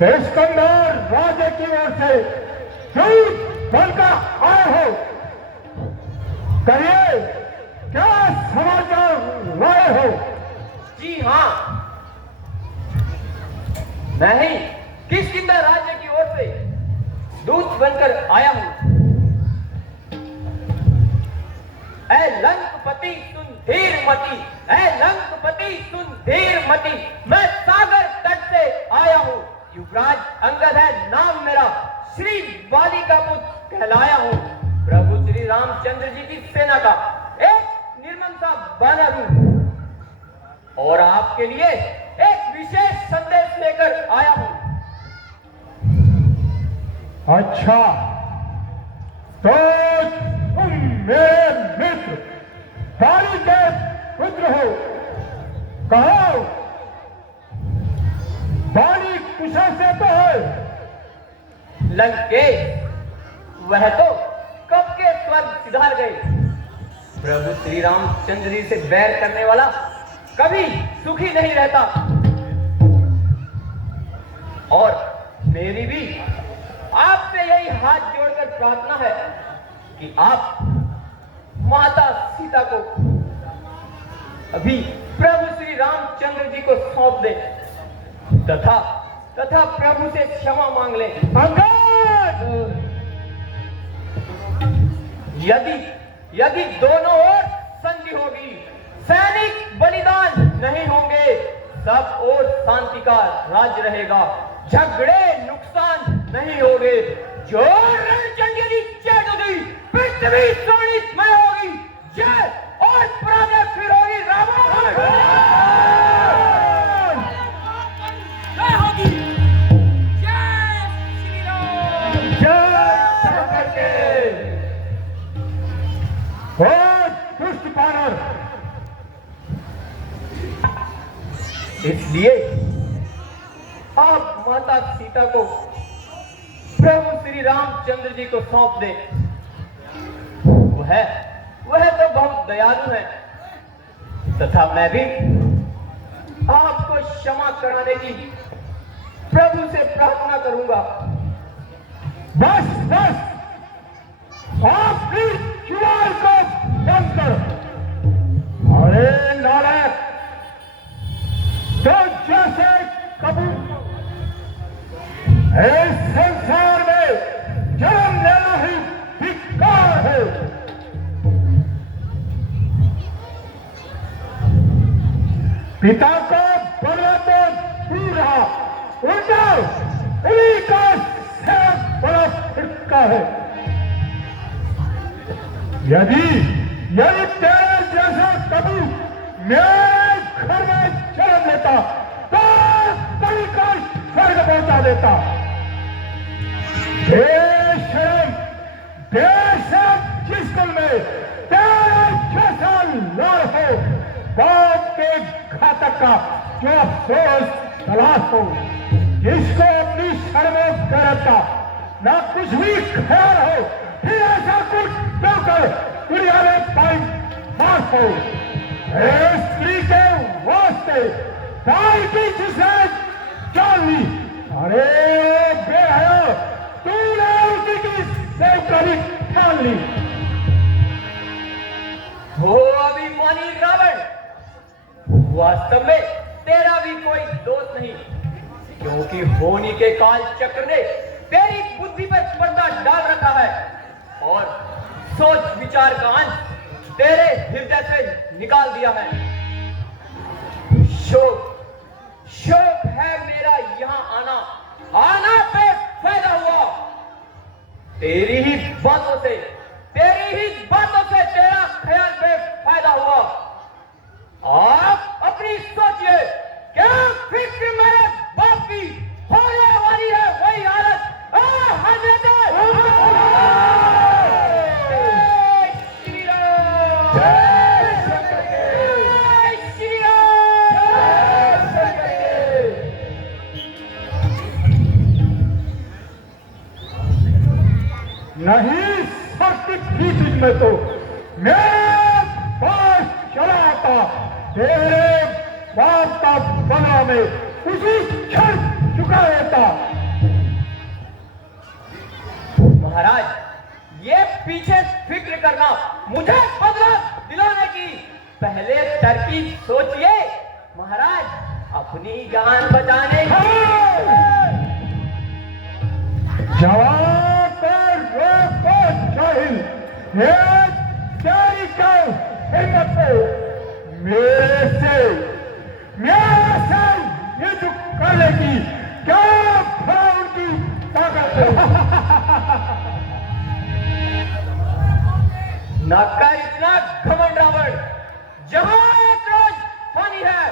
सिकंदर राजे की ओर से दूत बनकर आए हो, कहिए क्या समाचार लाए हो? जी हाँ, मैं ही किष्किंधा राज्य की ओर से दूत बनकर आया हूँ। ऐ लंकपति सुन धीर मती, ऐ लंकपति सुन धीर मती, मैं सागर तट से आया हूँ। युवराज अंगद है नाम मेरा, श्री बाली का पुत्र कहलाया हूँ। प्रभु श्री रामचंद्र जी की सेना का एक निर्मम सा बानर हूँ और आपके लिए एक विशेष संदेश लेकर आया हूँ। अच्छा, तो तुम मेरे मित्र बाली के पुत्र हो, कहो बाली कुशल से तो है? लंकेश वह तो कब के स्वर्ग सिधार गए। प्रभु श्री रामचंद्र जी से बैर करने वाला कभी सुखी नहीं रहता और मेरी भी आपसे यही हाथ जोड़कर प्रार्थना है कि आप माता सीता को अभी प्रभु श्री रामचंद्र जी को सौंप दें तथा प्रभु से क्षमा मांग लें। यदि दोनों ओर संधि होगी, सैनिक बलिदान नहीं होंगे, सब ओर शांति का राज रहेगा, झगड़े नुकसान नहीं होंगे, जो रणचंडी चेतुदी पृथ्वी सोनितमय होगी, जय और प्रजा फिर होगी। दुष्ट बानर, इसलिए आप माता सीता को प्रभु श्री रामचंद्र जी को सौंप दें। वह तो बहुत दयालु है तथा मैं भी आपको क्षमा कराने की प्रभु से प्रार्थना करूंगा। बस बस, आप भी जुबान को बंद करो। अरे नालायक, तो जैसे कबूल इस संसार में जन्म लेना ही धिक्कार है। पिता को बड़ा तो दूर रहा, उल्टा उन्हीं का सेवक बड़ा फिरका है। यदि तेरे जैसा कभी मेरे घर में जन्म लेता तो बलि का स्वर्ग पहुंचा देता। बेशरम जिस कुल में तेरे जैसा लाल हो, बाप के घातक का जो अफसोस तलाश हो, जिसको अपनी शर्म करता ना कुछ भी ख्याल हो, फिर ऐसा कुछ कर दुनिया में पाई मार हो। स्त्री के वास्ते दाई की जिसे जान ली, अरे बेहया, तूने उसी की सेवकारी ठान ली। हो अभिमानी रावण, वास्तव में तेरा भी कोई दोष नहीं, क्योंकि होनी के काल चक्र ने तेरी बुद्धि पर पर्दा डाल रखा है और सोच विचार का अंश तेरे हृदय से निकाल दिया है। शोक है मेरा यहाँ आना पे फायदा हुआ। तेरी ही बातों से तेरा ख्याल पे फायदा हुआ। आप अपनी सोचिए, क्या फिक्र मेरे बाप की होने वाली है वही हालत नहीं सकती थी तुझमें तो मेरे पास चला आता, तेरे बाप का बना में उसी क्षण चुका रहता। महाराज, ये पीछे फिक्र करना मुझे बदला दिलाने की पहले तरकीब सोचिए। महाराज, अपनी जान बचाने जवान पर रोको जाहिल, ये तेरी क्या हिम्मत है मेरे से युद्ध करने की? क्या उनकी ताकत है? न कर इतना घमंड रावण, जहां एक रोज फानी है,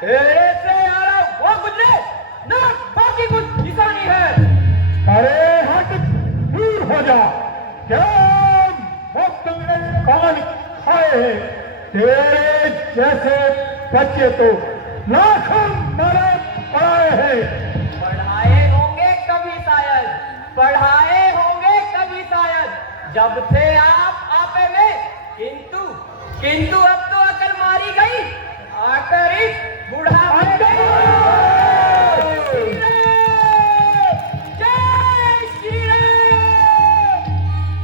तेरे से आरा वो गुजरे न बाकी कुछ निशानी है। अरे हट, दूर हो जा। क्या मुफ्त में कान खाए हैं? तेरे जैसे बच्चे तो लाखों मरे पड़ाए हैं। पढ़ाए होंगे कभी शायद, पढ़ाए होंगे कभी शायद, जब थे आप आपे में, किंतु अब तो अकल मारी गई, आकर इस बुढ़ापे में। जय श्री राम।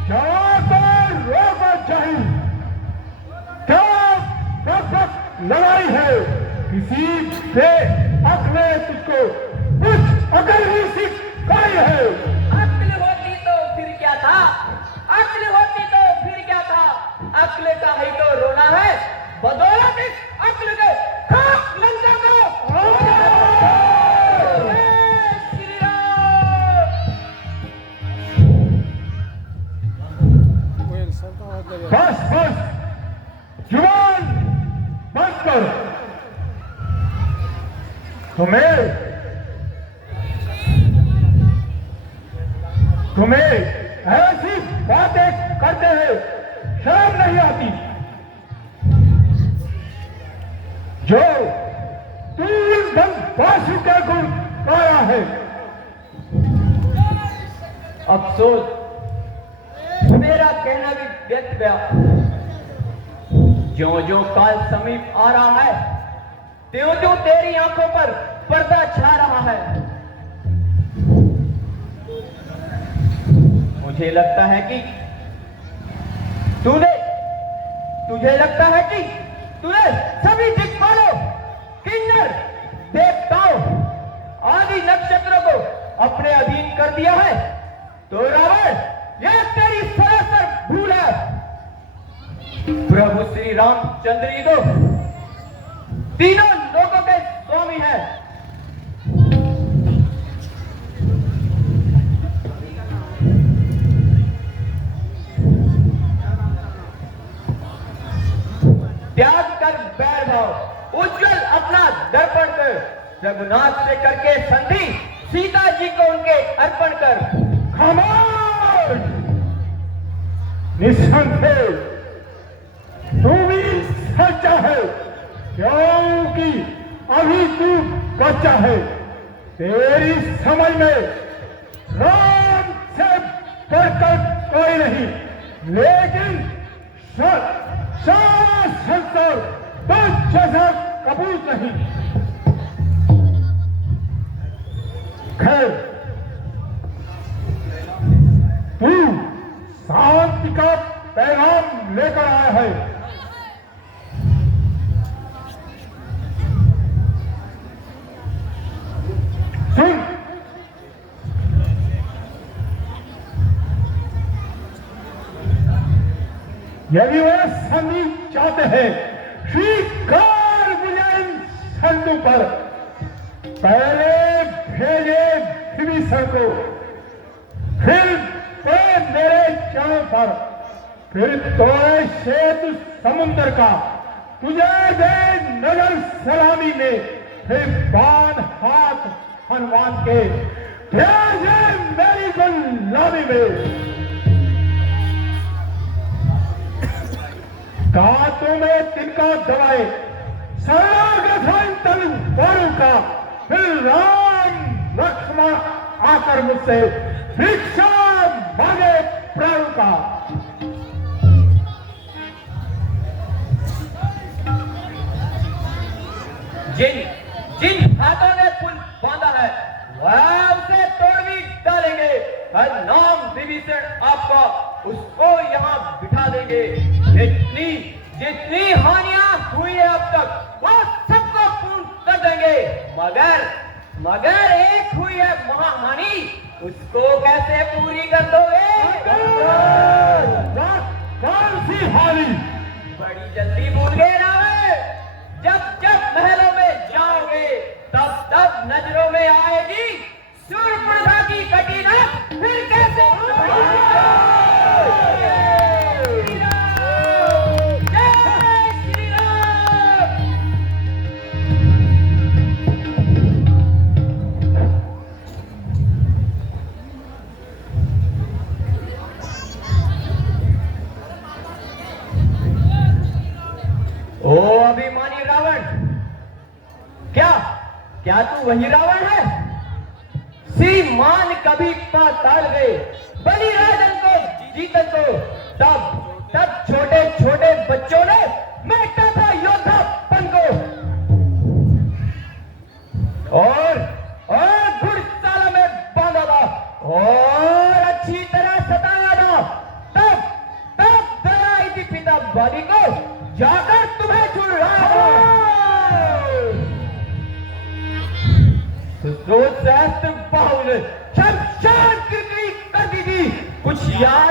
जवान रोको जाहिल, क्या लड़ाई है? किसी से अकल तुझको कुछ अकल ही सिखाई है? अक्ल होती तो फिर क्या था, अक्ल होती तो फिर क्या था, अक्ल का ही तो रोना है, बदौलत इस अक्ल के खाक लंका को। जय श्री राम। बस जुबान बंद कर। तुम्हें ऐसी बातें करते हैं शर्म नहीं आती? जो तूल बंदबाशी का गुण पाया है। अफसोस, मेरा कहना भी व्यर्थ गया। ज्यों ज्यों काल समीप आ रहा है, त्यों त्यों तेरी आंखों पर पर्दा छा रहा है। मुझे लगता है कि तुझे लगता है कि तूने सभी दिक्पालों, किन्नर, देवताओं आदि नक्षत्रों को अपने अधीन कर दिया है। तो रावण, यह तेरी सरासर भूल है। प्रभु श्री रामचंद्र जी तो तीनों लोगों के स्वामी है। त्याग कर बैर भाव, उज्जवल अपना दर्पण कर, रघुनाथ से करके संधि, सीता जी को उनके अर्पण कर। खामोश, निसंदेह तू भी सच्चा है, क्योंकि अभी तू बच्चा है। तेरी समझ में राम से बढ़कर कोई नहीं, लेकिन सारा संसार तुझ जैसा कबूल नहीं। खैर, तू शांति का पैगाम लेकर आया है। सुन, यदि वे संधि चाहते हैं, स्वीकार मुझे इन शर्तों पर। पहले भेजे विभीषण को, फिर मेरे चरणों पर, फिर तोड़े श्वेत समुद्र का, तुझे दे नजर सलामी में, फिर बाण हाथ हनुमान के, भेजे मेरी गुलामी में। दांतों में तिनका दबाए शरणागत तलवारों का, फिर राम लक्ष्मण आकर मुझसे भिक्षा मांगे प्राण का। जिन हाथों ने पुल बांधा है, वह उसे तोड़ भी डालेंगे। नाम विभीषण आपका, उसको यहाँ बिठा देंगे। जितनी जितनी हानियां हुई है अब तक वो सबको पूर्ण कर देंगे। मगर एक हुई है महाहानि, उसको कैसे पूरी कर दोगे? कौन सी हानि? बड़ी जल्दी भूल गए रावण। जब जब महलों में जाओगे तब तब नजरों में आएगी शूर्पणखा की कटी नाक। फिर कैसे? ओ अभिमानी रावण, क्या तू वही रावण है? सीमान कभी पाताल गए, बलि राजन को जीतन को, तब छोटे छोटे बच्चों ने मेटा था योद्धापन को, और घुड़साला में बांधा था और अच्छी तरह सताया था। तब डराई थी पिता बलि को, जाकर तुम्हें छुड़ाया। सहस्त्र बाहुल शमशान की कर दी थी, कुछ याद